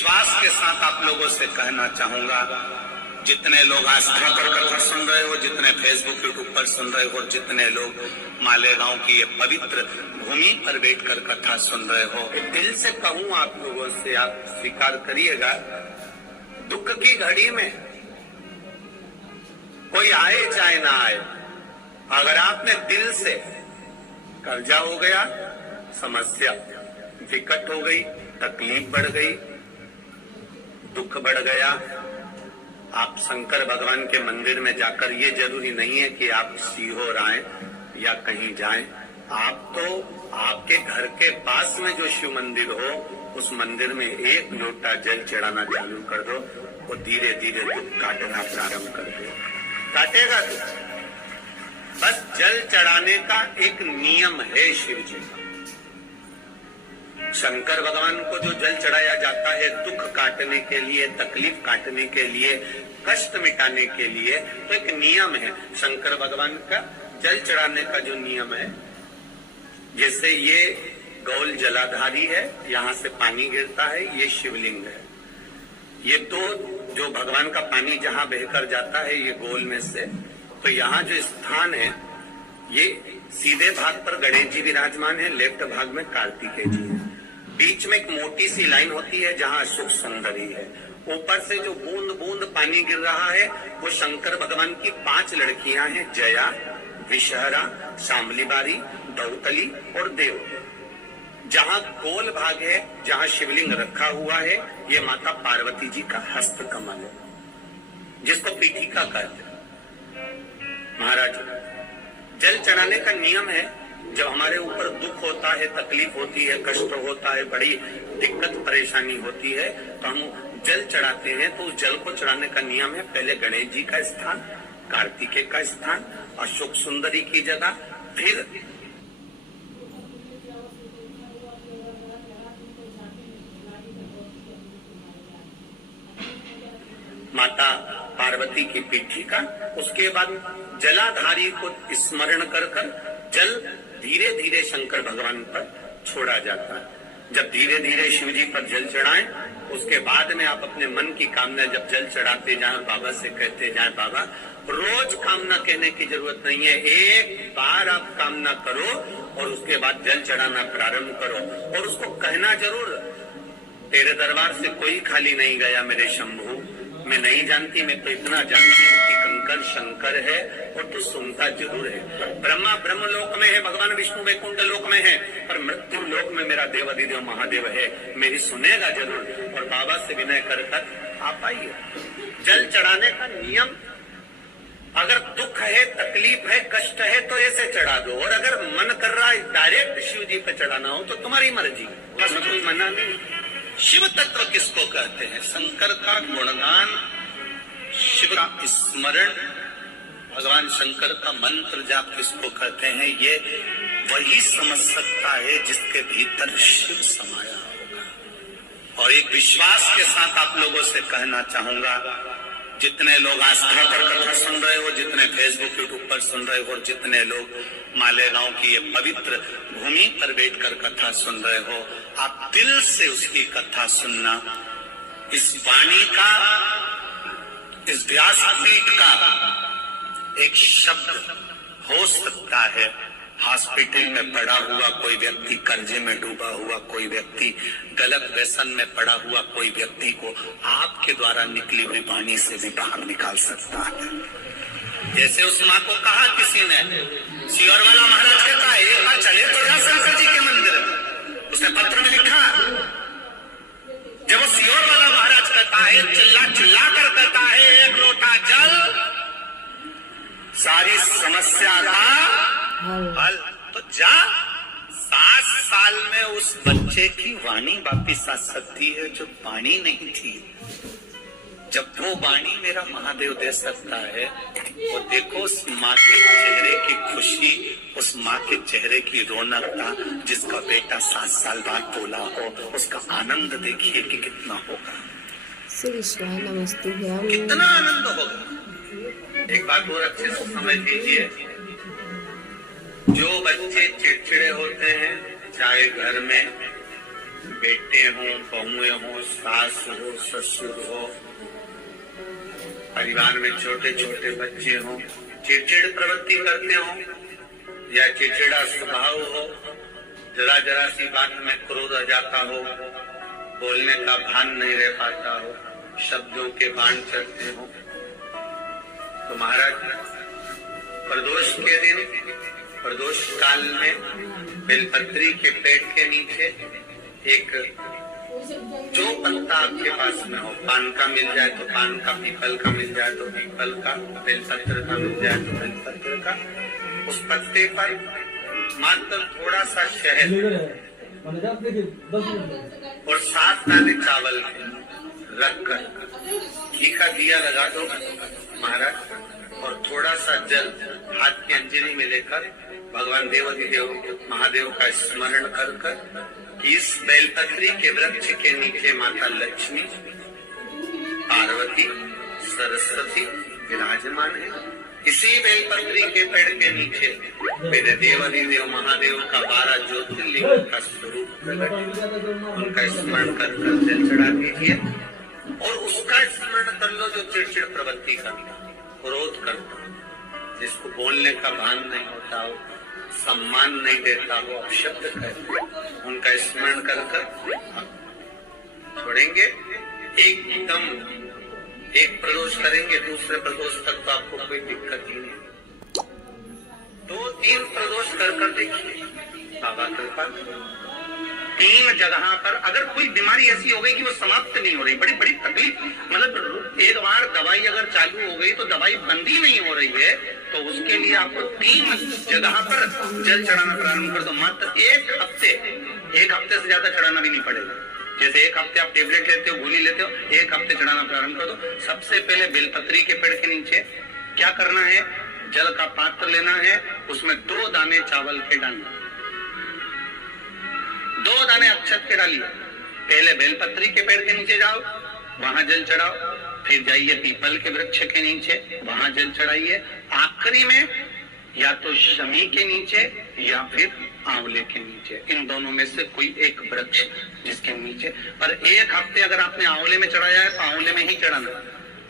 विश्वास के साथ आप लोगों से कहना चाहूंगा, जितने लोग आस्था पर कथा सुन रहे हो, जितने फेसबुक यूट्यूब पर सुन रहे हो, जितने लोग मालेगांव की ये पवित्र भूमि पर बैठकर कथा सुन रहे हो, दिल से कहूं आप लोगों से, आप स्वीकार करिएगा, दुख की घड़ी में कोई आए चाहे ना आए, अगर आपने दिल से कर्जा हो गया, समस्या विकट हो गई, तकलीफ बढ़ गई, दुख बढ़ गया, आप शंकर भगवान के मंदिर में जाकर, ये जरूरी नहीं है कि आप सीहोर आए या कहीं जाएं, आप तो आपके घर के पास में जो शिव मंदिर हो, उस मंदिर में एक लोटा जल चढ़ाना चालू कर दो, वो धीरे धीरे दुख काटना प्रारंभ कर दो। काटेगा तो बस जल चढ़ाने का एक नियम है शिव जी का। शंकर भगवान को जो जल चढ़ाया जाता है दुख काटने के लिए, तकलीफ काटने के लिए, कष्ट मिटाने के लिए, तो एक नियम है शंकर भगवान का जल चढ़ाने का जो नियम है। जैसे ये गौल जलाधारी है, यहाँ से पानी गिरता है, ये शिवलिंग है। ये तो जो भगवान का पानी जहाँ बहकर जाता है ये गोल में से, तो यहाँ जो स्थान है ये सीधे भाग पर गणेश जी विराजमान है, लेफ्ट भाग में कार्तिकेय जी है, बीच में एक मोटी सी लाइन होती है जहाँ सुख सुंदरी है, ऊपर से जो बूंद बूंद पानी गिर रहा है वो शंकर भगवान की 5 लड़कियां हैं, जया, विषहरा, शामलीबारी, दौतली और देव। जहाँ गोल भाग है, जहाँ शिवलिंग रखा हुआ है, ये माता पार्वती जी का हस्त कमल है, जिसको पीठिका कहते हैं। महाराज, जल चढ़ाने का नियम है, जब हमारे ऊपर दुख होता है, तकलीफ होती है, कष्ट होता है, बड़ी दिक्कत परेशानी होती है, तो हम जल चढ़ाते हैं। तो उस जल को चढ़ाने का नियम है, पहले गणेश जी का स्थान, कार्तिकेय का स्थान, अशोक सुंदरी की जगह, फिर माता पार्वती की पीठिका, उसके बाद जलाधारी को स्मरण कर जल धीरे धीरे शंकर भगवान पर छोड़ा जाता है। जब धीरे धीरे शिव जी पर जल चढ़ाएं, उसके बाद में आप अपने मन की कामना जब जल चढ़ाते जाएं, बाबा से कहते जाएं, बाबा रोज कामना कहने की जरूरत नहीं है, एक बार आप कामना करो और उसके बाद जल चढ़ाना प्रारंभ करो, और उसको कहना जरूर, तेरे दरबार से कोई खाली नहीं गया मेरे शंभू, मैं नहीं जानती, मैं तो इतना जानती हूँ कि कंकर शंकर है और तू सुनता जरूर है। ब्रह्मा ब्रह्म लोक में है, भगवान विष्णु वैकुंठ लोक में है, पर मृत्यु लोक में मेरा देवाधिदेव महादेव है, मेरी सुनेगा जरूर। और बाबा से विनय कर आप आइए। जल चढ़ाने का नियम, अगर दुख है, तकलीफ है, कष्ट है तो ऐसे चढ़ा दो, और अगर मन कर रहा है डायरेक्ट शिव जी पे चढ़ाना हो तो तुम्हारी मर्जी, बस कोई मना नहीं। शिव तत्व किसको कहते हैं? शंकर का गुणगान, शिव का स्मरण, भगवान शंकर का मंत्र जाप किसको कहते हैं? ये वही समझ सकता है जिसके भीतर शिव समाया होगा। और एक विश्वास के साथ आप लोगों से कहना चाहूंगा, जितने लोग आस्था पर कथा सुन रहे हो, जितने फेसबुक यूट्यूब पर सुन रहे हो, जितने लोग मालेगांव की ये पवित्र भूमि पर बैठकर कथा सुन रहे हो, आप दिल से उसकी कथा सुनना। इस वाणी का, इस व्यासपीठ का एक शब्द हो सकता है, हॉस्पिटल में पड़ा हुआ कोई व्यक्ति, कर्जे में डूबा हुआ कोई व्यक्ति, गलत व्यसन में पड़ा हुआ कोई व्यक्ति को आपके द्वारा निकली हुई वाणी से भी बाहर निकाल सकता है। जैसे उस माँ को कहा किसी ने, सीहोर वाला महाराज कहता है एक बार चले तो जा शंकर जी के मंदिर, उसने पत्र में लिखा। जब वो सीहोर वाला महाराज कहता है, चिल्ला चिल्ला कर कहता है, एक लोटा जल सारी समस्या का हल, तो जा। 7 साल में उस बच्चे की वाणी वापिस आ सकती है जो वाणी नहीं थी। जब वो वाणी मेरा महादेव दे सकता है, वो देखो उस माँ के चेहरे की खुशी, उस माँ के चेहरे की रौनकता, जिसका बेटा 7 साल बाद बोला हो, उसका आनंद देखिए कि कितना होगा। कितना आनंद होगा। एक बात और अच्छे से समझ लीजिए, जो बच्चे चिड़चिड़े होते हैं, चाहे घर में बेटे हों, बहुएं हों, सास हो, ससुर हो, परिवार में छोटे छोटे बच्चे हों, चिड़चिड़ प्रवृत्ति करते हों या चिड़चिड़ा स्वभाव हो, जरा जरा सी बात में क्रोध आ जाता हो, बोलने का भान नहीं रह पाता हो, शब्दों के बाण चढ़ते हो, तो महाराज प्रदोष के दिन, प्रदोष काल में बेलपत्री के पेड़ के नीचे एक जो पत्ता आपके पास में हो, पान का मिल जाए तो पान का, पीपल का मिल जाए तो पीपल का, बेलपत्र का मिल जाए तो बेलपत्र का, उस पत्ते पर मात्र थोड़ा सा शहद और 7 दाने चावल रखकर घी का दिया लगा दो महाराज, और थोड़ा सा जल हाथ की अंजलि में लेकर भगवान देवाधिदेव महादेव का स्मरण कर कर इस बेलपत्री के वृक्ष के नीचे माता लक्ष्मी, पार्वती, सरस्वती विराजमान है। इसी बेलपत्री के पेड़ के नीचे मेरे देवाधिदेव महादेव का 12 ज्योतिर्लिंग का स्वरूप प्रकट, उनका स्मरण कर जल चढ़ा दीजिए और उसका स्मरण कर लो जो चिड़चिड़ प्रवृत्ति करता, क्रोध करता, जिसको बोलने का भान नहीं होता हो, सम्मान नहीं देता हो, अपशब्द कहते, उनका स्मरण कर छोड़ेंगे। एकदम एक प्रदोष करेंगे, दूसरे प्रदोष तक तो आपको कोई दिक्कत ही नहीं। 2-3 प्रदोष कर देखिए, बाबा कृपा। 3 जगह पर अगर कोई बीमारी ऐसी हो गई कि वो समाप्त नहीं हो रही, बड़ी बड़ी तकलीफ, मतलब एक बार दवाई अगर चालू हो गई तो दवाई बंद ही नहीं हो रही है, तो उसके लिए आपको 3 जगह पर जल चढ़ाना प्रारंभ कर दो। मात्र 1 हफ्ते से ज्यादा चढ़ाना भी नहीं पड़ेगा। जैसे 1 हफ्ते आप टेबलेट लेते हो, गोली लेते हो, 1 हफ्ते चढ़ाना प्रारंभ कर दो। सबसे पहले बेलपत्री के पेड़ के नीचे क्या करना है, जल का पात्र लेना है, उसमें 2 दाने चावल के डालना, 2 दाने अक्षत के डालिए। पहले बेलपत्री के पेड़ के नीचे जाओ, वहां जल चढ़ाओ, फिर जाइए पीपल के वृक्ष के नीचे, वहां जल चढ़ाइए, आखिरी में या तो शमी के नीचे या फिर आंवले के नीचे, इन दोनों में से कोई एक वृक्ष जिसके नीचे। पर 1 हफ्ते अगर आपने आंवले में चढ़ाया है तो आंवले में ही चढ़ाना,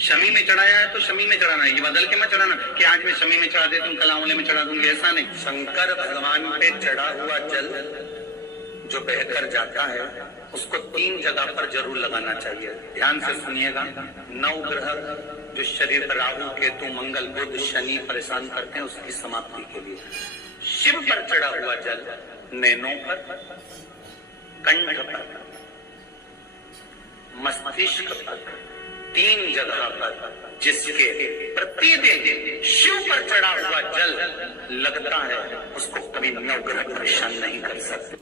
शमी में चढ़ाया है तो शमी में चढ़ाना है। ये बदल के मत चढ़ाना कि आज मैं शमी में चढ़ा देती हूँ, कल आंवले में चढ़ा दूंगी, ऐसा नहीं। शंकर भगवान पे चढ़ा हुआ जल जो बहकर जाता है उसको 3 जगह पर जरूर लगाना चाहिए। ध्यान से सुनिएगा। 9 ग्रह जो शरीर पर राहु, केतु, मंगल, बुध, शनि परेशान करते हैं, उसकी समाप्ति के लिए शिव पर चढ़ा हुआ जल नैनों पर, कंठ पर, मस्तिष्क पर, 3 जगह पर, जिसके प्रतिदिन शिव पर चढ़ा हुआ जल लगता है उसको कभी 9 ग्रह परेशान नहीं कर सकते।